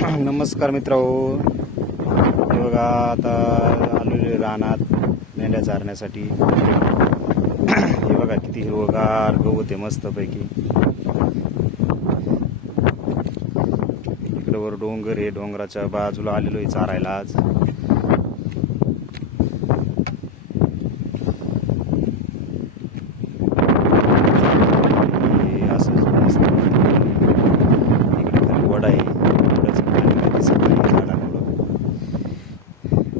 नमस्कार मित्र हो बघा आता आलेले रानात मेंढ्या चारण्यासाठी. हे बघा किती हिरवगार गवत आहे मस्तपैकी. इकडं वर डोंगर आहे डोंगराच्या बाजूला आलेलो आहे चारायला आज हे असं मस्त इकडे खाली वडा आहे वड्याचं पाणी काय दिसत नाही झाडामुळं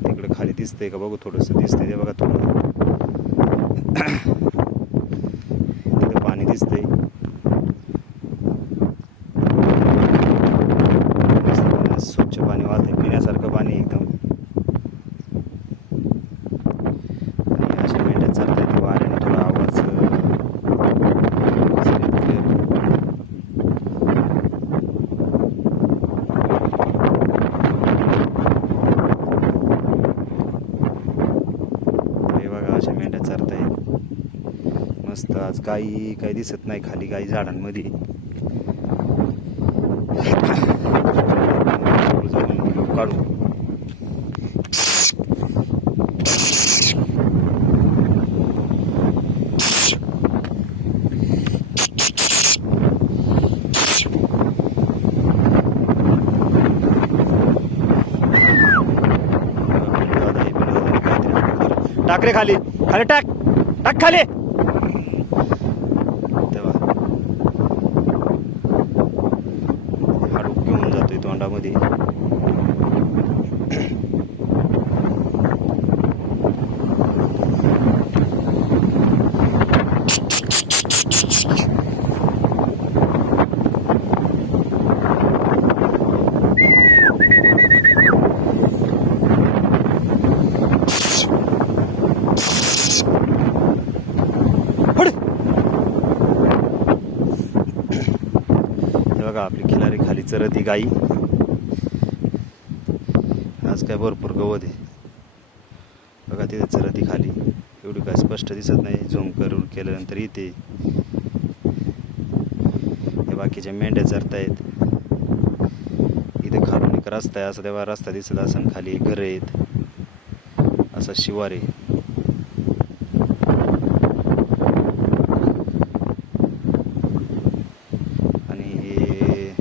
तिकडे खाली दिसतंय का बघू थोडंसं दिसतंय ते बघा थोडं तिथे पाणी दिसतंय मस्त पाणी, स्वच्छ पाणी वाहतंय पिण्यासारखं पाणी आहे एकदम आणि अशा मेंढ्या चालतात वाऱ्याने थोडा आवाज अं, clear हे बघा अशा मेंढ्या बघा काही काही दिसत नाही खाली काही झाडांमध्ये. काढू टाकरे खाली. अरे टाक टाक खाली तेव्हा हाडूक घेऊन जातोय तोंडामध्ये. बघा आपली खिलारी खाली चरती गाई. काय भरपूर गवत आहे. बघा तिथे चरती खाली. एवढी काय स्पष्ट दिसत नाही. झूम करून केल्यानंतर इथे. हे बाकीच्या मेंढ्या चरतायत. इथे खालून एक रस्ता आहे. असं तेव्हा रस्ता दिसत असं खाली घरं आहेत. असा शिवार आहे. आणि हे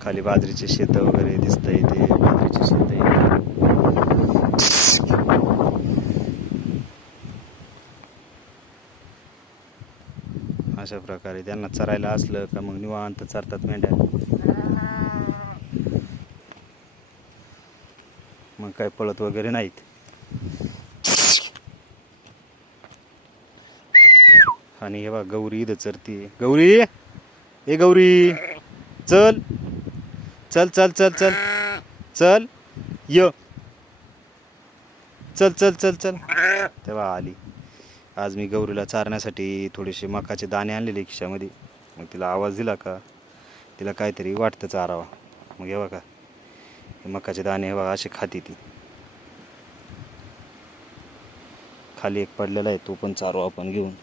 खाली बाजरीचे शेत वगैरे दिसत इथे ते शेत आहे अशा प्रकारे त्यांना चरायला असलं का मग निवांत चरतात मेंढ्या. मग काय पळत वगैरे नाहीत. आणि हे बा गौरी इथं चरती. गौरी! ए गौरी! चल! चल चल चल चल. चल. य. चल चल चल चल. तेव्हा आली. आज मी गौरीला चारण्यासाठी थोडेसे मकाचे दाणे आणलेले खिशामध्ये. मग तिला आवाज दिला का? तिला काहीतरी वाटतं चारावा. मग हे बघा. मकाचे दाणे हे बघा असे खाती ती. खाली एक पडलेला आहे तो पण चारू आपण घेऊन.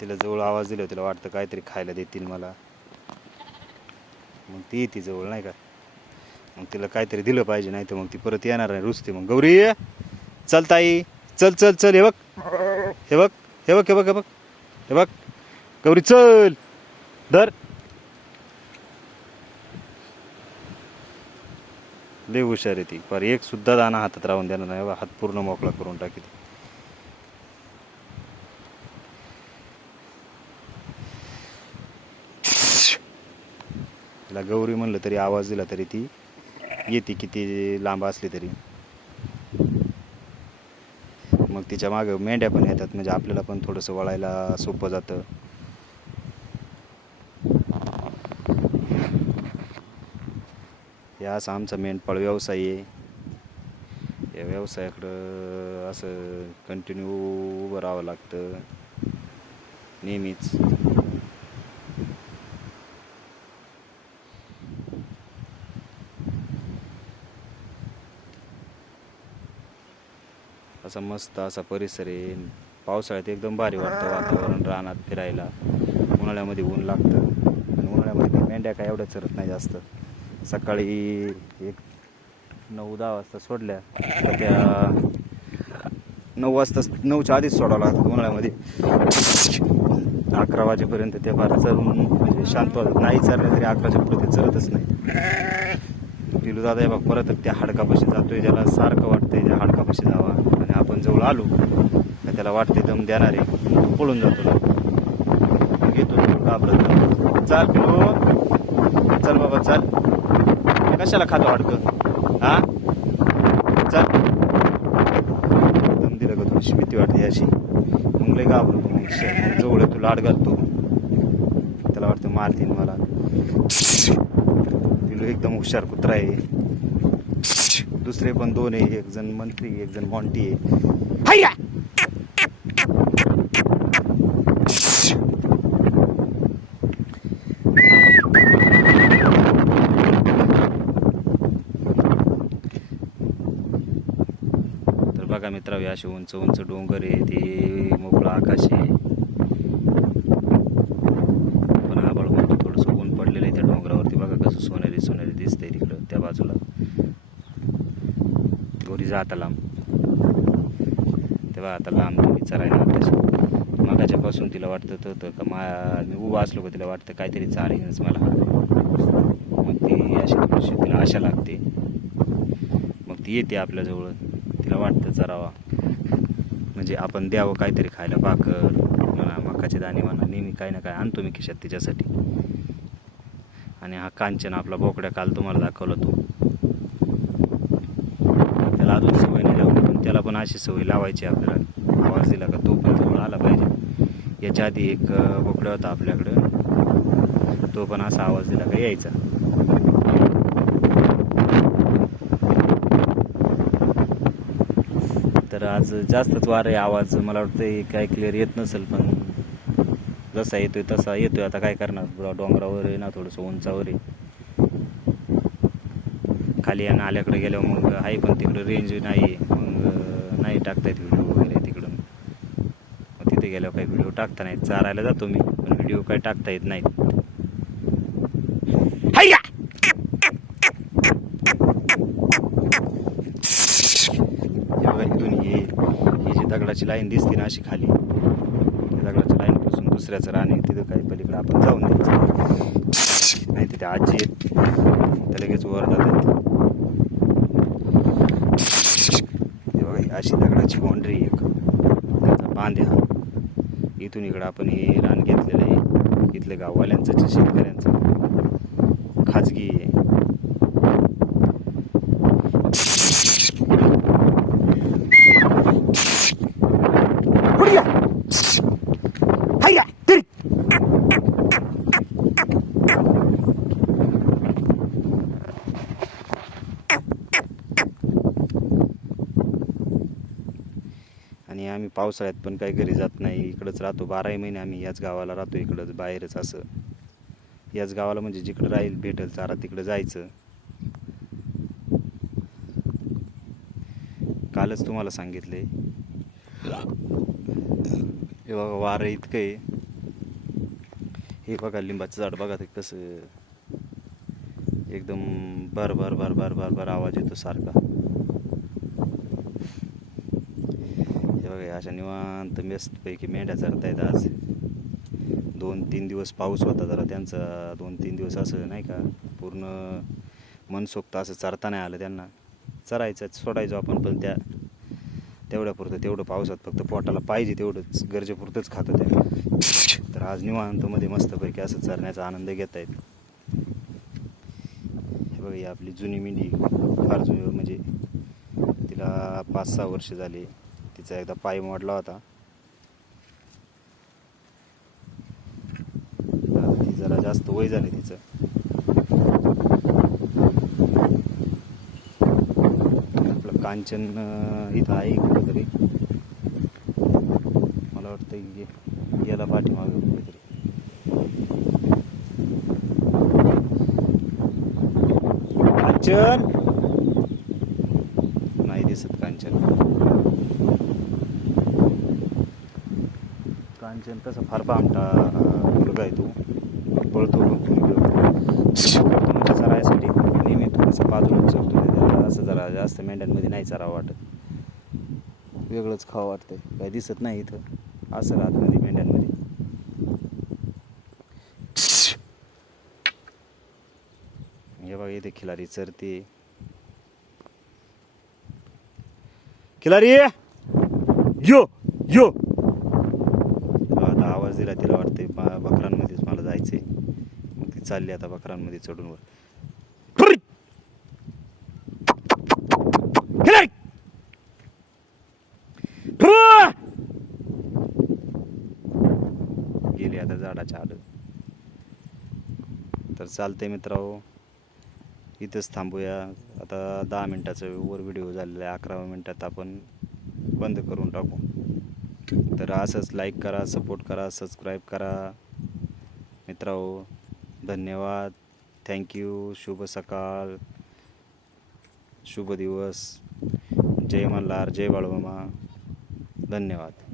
तिला जवळ आवाज दिला तिला वाटतं काहीतरी खायला देतील मला. मग ती येते जवळ नाही का? मग तिला काहीतरी दिलं पाहिजे नाही तर मग ती परत येणार नाही. रुचते मग. गौरी चल ताई. चल चल चल. हे बघ. हे बघ. हे बघ हे बघ हे बघ. हे बघ. गौरी चल. धर. लय हुशार आहे ती. पर एक सुद्धा दाना हातात राहून देणार नाही. हात पूर्ण मोकळा करून टाकी तिला गौरी म्हणलं तरी आवाज दिला तरी ती येते किती लांब असली तरी. मग तिच्या मागं मेंढ्या पण येतात म्हणजे आपल्याला पण थोडंसं वळायला सोपं जातं. हे असं आमचा मेंढपाळ व्यवसाय आहे. या व्यवसायाकडं असं कंटिन्यू उभं राहावं लागतं नेहमीच. असा मस्त असा परिसर आहे. पावसाळ्यात एकदम भारी वाटतं वातावरण रानात फिरायला. उन्हाळ्यामध्ये ऊन लागतं. उन्हाळ्यामध्ये काही मेंढ्या काय एवढ्या चरत नाही जास्त. सकाळी एक नऊ दहा वाजता सोडल्या. तर त्या नऊ वाजता नऊच्या आधीच सोडावं लागतं उन्हाळ्यामध्ये. अकरा वाजेपर्यंत ते फार चरून म्हणजे शांत होतात. नाही चरलं तरी अकराच्या पुढे ते चरतच नाही. पिलू दादा हे बघ परत त्या हाडकापाशी जातोय. त्याला सारखं वाटतंय त्या हाडकापाशी जावा. आणि आपण जवळ आलो का त्याला वाटते दम देणार आहे पळून जातो मग घेतो तो घाबरत चाल पिलू. चल बाबा चाल. कशाला खातो हाडकं? हा? चल. दम दिलं का थोडीशी भीती वाटते अशी. मग लय घाबरतो मग जवळ तू लाड घालतो. त्याला वाटतं मारतीन मला. पिलो एकदम हुशार कुत्रा आहे. दुसरे पण दोन आहे एक जण मंत्री एक जण मॉन्टी आहे! तर बघा मित्र असे उंच उंच डोंगर आहे ते मोकळं आकाश आहे. पण होतं थोडंसं ऊन पडलेलं आहे त्या डोंगरावरती. बघा कसं सोनेरी सोनेरी दिसतंय तिकडं त्या बाजूला. गोरी लांब तेव्हा आता लांब तुम्ही चरायला लागतेस मगाच्यापासून तिला वाटतं तर का मा मी उभा असलो का तिला वाटतं काहीतरी चालेलच मला. मग ती अशी थोडीशी तिला आशा लागते. मग ती येते आपल्याजवळ. तिला वाटतं चरावा म्हणजे आपण द्यावं काहीतरी खायला भाकर म्हणा मकाचे दाणे म्हणा नेहमी काही ना काय आणतो मी खिशात तिच्यासाठी. आणि हा कांचन आपला बोकड्या काल तुम्हाला दाखवला तो त्याला अजून सवय नाही लावली पण अशी सवय लावायची आपल्याला. आवाज दिला का तो पण जवळ आला पाहिजे. याच्या आधी एक अं, बोकडा होता आपल्याकडं. तो पण असा आवाज दिला का यायचा. तर आज जास्तच वार आहे आवाज. मला वाटतं काय क्लिअर येत नसेल पण जसा येतोय तसा येतोय. आता काय करणार? डो- डोंगरावर आहे ना थोडंसं उंचावर आहे. खाली आणि आल्याकडे गेल्यावर मग आहे पण तिकडं रेंज नाही. मग नाही टाकता येत व्हिडिओ वगैरे तिकडून. मग तिथे गेल्यावर काही व्हिडिओ टाकता नाहीत. चारायला जातो मी पण व्हिडिओ काही टाकता येत नाहीत. दगडाची लाईन दिसते ना अशी खाली दगडाची दगडाच्या लाईनपासून दुसऱ्याचं राणे तिथं काही पलीकडे आपण जाऊन द्यायचं. नाही तिथे आजी आहेत. त्या लगेच वर जातात हे बघा ही अशी दगडाची बाउंड्री एक. त्याचा बांध हा. इथून इकडं आपण हे रान घेतलेलं आहे. इथलं गाववाल्यांचं शेतकऱ्यांचं खाजगी आहे आणि आम्ही पावसाळ्यात पण काही घरी जात नाही. इकडंच राहतो. बाराही महिने आम्ही याच गावाला राहतो. इकडंच बाहेरच असं. याच गावाला म्हणजे जिकडं राहील भेटेल चारा तिकडं जायचं. कालच तुम्हाला सांगितले. हे बघा वारं इतकं आहे. हे बघा लिंबाचं झाड बघा ते कसं. एकदम बर बर बर बर बर बर आवाज येतो सारखा हे बघा हे अशा निवांत मेस्तपैकी मेंढ्या चरतायत आज. दोन तीन दिवस पाऊस होता जरा त्यांचा. दोन तीन दिवस असं नाही का पूर्ण मनसोक्त असं चरता नाही आलं त्यांना. चरायचं सोडायचो आपण पण त्या तेवढ्यापुरतं तेवढं पावसात फक्त पोटाला पाहिजे तेवढंच. गरजेपुरतंच खातं त्या तर आज निवांतमध्ये मस्तपैकी असं चरण्याचा आनंद घेत आहेत हे बघा ही आपली जुनी मेंढी फार जुनी म्हणजे तिला पाच सहा वर्ष झाली. तिचा एकदा पाय मोडला होता. ती जरा जास्त वय झालं तिचं. आपलं कांचन इथं आहे कुठेतरी. मला वाटतं की याला पाठीमागे कुठेतरी. कांचन! कांचन तसा फार बामटा मुलगा आहे तो. पळतो म्हणजे चरायसाठी नेहमी थोडासा बाजूला चरतो असं जरा जास्त मेंढ्यांमध्ये नाही चरावं वाटत. वेगळंच खावं वाटतं काही दिसत नाही इथं. असं राहत मध्ये मेंढ्यांमध्ये. हे बघा इथे खिलारी चरते. खिलारी यो! यो! आता दिला तिला वाटते बकरांमध्येच मला जायचंय. मग ती चालली आता बकरांमध्ये चढून वर गेली आता झाडाच्या आड. तर चालतंय मित्रांनो इथंच थांबूया. आता दहा मिनटाचा वर व्हिडिओ झालेला आहे अकराव्या मिनटात आपण बंद करून टाकू. तर असंच लाईक करा सपोर्ट करा सबस्क्राईब करा. मित्रांनो धन्यवाद. थँक्यू शुभ सकाळ. शुभ दिवस. जय मल्हार जय बाळूमामा. धन्यवाद.